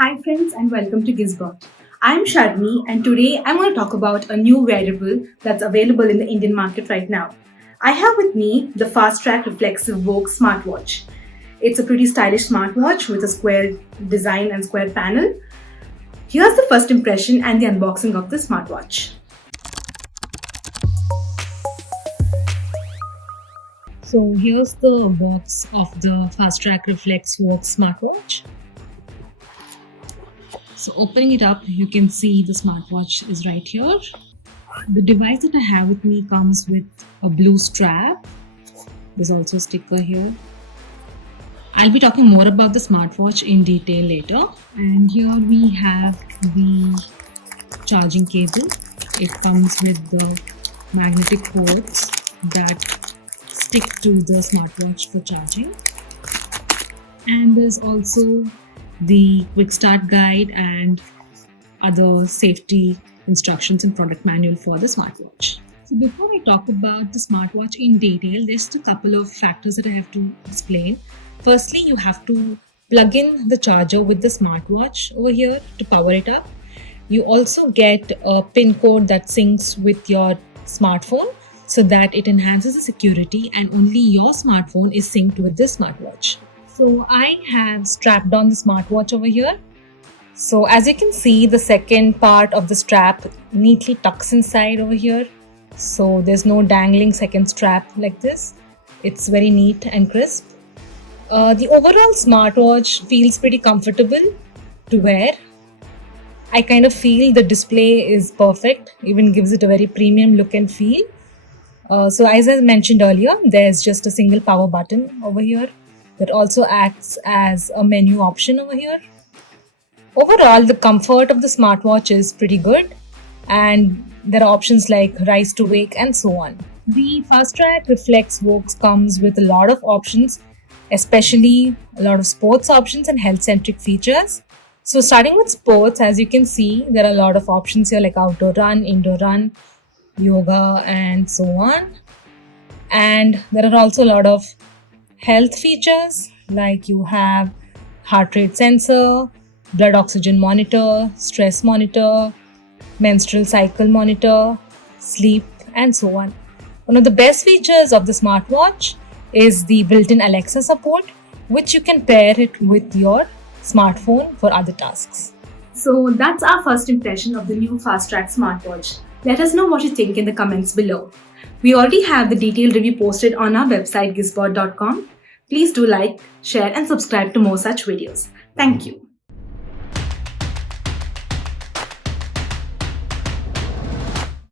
Hi friends and welcome to Gizbot. I'm Sharmi and today I'm going to talk about a new wearable that's available in the Indian market right now. I have with me the Fastrack Reflex Vox smartwatch. It's a pretty stylish smartwatch with a square design and square panel. Here's the first impression and the unboxing of the smartwatch. So here's the box of the Fastrack Reflex Vox smartwatch. So opening it up, you can see the smartwatch is right here. The device that I have with me comes with a blue strap. There's also a sticker here. I'll be talking more about the smartwatch in detail later. And here we have the charging cable. It comes with the magnetic cords that stick to the smartwatch for charging. And there's also the quick start guide and other safety instructions and product manual for the smartwatch. So before I talk about the smartwatch in detail, there's just a couple of factors that I have to explain. Firstly, you have to plug in the charger with the smartwatch over here to power it up. You also get a pin code that syncs with your smartphone so that it enhances the security and only your smartphone is synced with this smartwatch. So I have strapped on the smartwatch over here. So as you can see, the second part of the strap neatly tucks inside over here. So there's no dangling second strap like this. It's very neat and crisp. The overall smartwatch feels pretty comfortable to wear. I kind of feel the display is perfect, even gives it a very premium look and feel. So as I mentioned earlier, there's just a single power button over here that also acts as a menu option over here. Overall, the comfort of the smartwatch is pretty good and there are options like rise to wake and so on. The Fastrack Reflex Vox comes with a lot of options, especially a lot of sports options and health-centric features. So starting with sports, as you can see, there are a lot of options here like outdoor run, indoor run, yoga and so on. And there are also a lot of health features like you have heart rate sensor, blood oxygen monitor, stress monitor, menstrual cycle monitor, sleep and so on. One of the best features of the smartwatch is the built-in Alexa support, which you can pair it with your smartphone for other tasks. So that's our first impression of the new Fastrack smartwatch. Let us know what you think in the comments below. We already have the detailed review posted on our website gizbot.com. Please do like, share and subscribe to more such videos. Thank you.